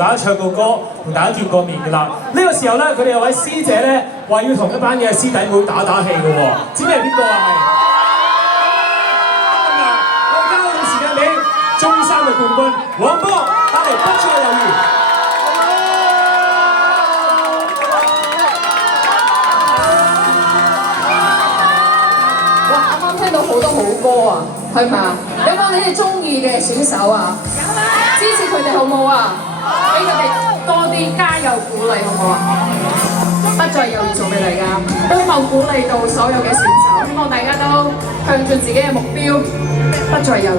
大家唱過歌，同大家見過面㗎啦。呢個時候咧，佢哋有位師姐咧話要同一班嘅師弟妹打氣嘅喎，知唔知係邊個啊？係我哋交到時間俾中三嘅冠軍黃波帶嚟不再猶豫。哇！啱啱聽到好多好歌啊，係咪啊？有冇你哋中意嘅選手啊？支持佢哋好唔好啊？俾佢哋多啲加油鼓勵好唔好啊？不再猶豫做俾大家，都希望鼓勵到所有嘅選手，希望大家都向住自己嘅目標，不再猶豫。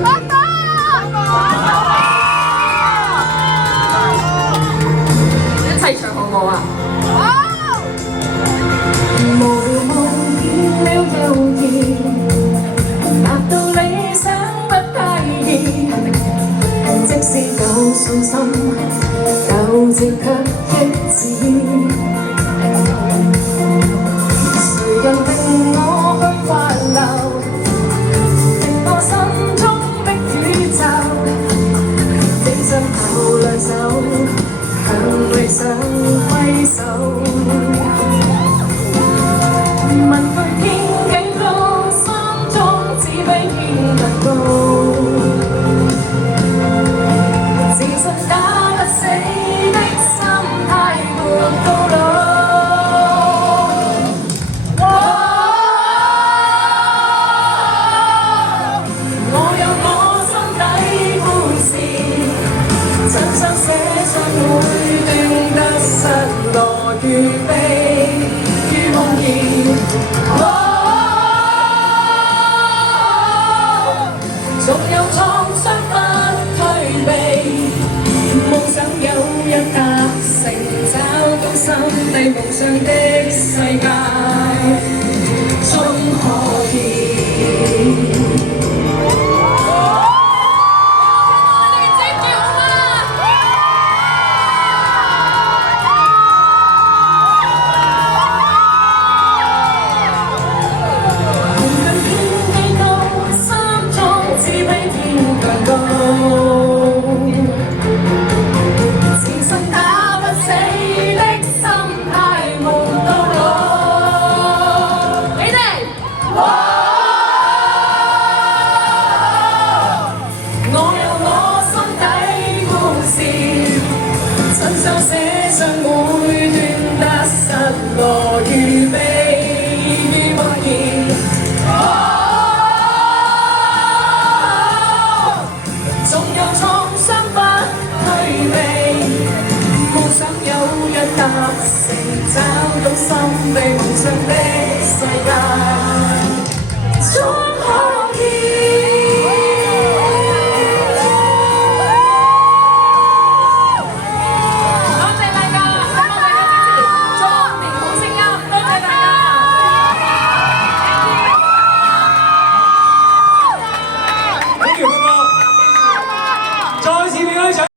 一齊唱好唔好啊？無夢見了又然，達到理想不太易。即使有信心，鬥志卻一致。誰人令我去挽留，令我心中的宇宙，正身後兩手，向理想揮手。問句天幾高，心中只比天更高。自信打不死的心態沒到老。我有我心底故事，親手寫上每段得失來預備於夢兒。縱有創傷不退避，夢想有日達成，找到心底夢想的世界，終可以。親手寫上每段得失來預備於夢兒。縱有創傷不退避，夢想有日達成，找到心地夢想的世界。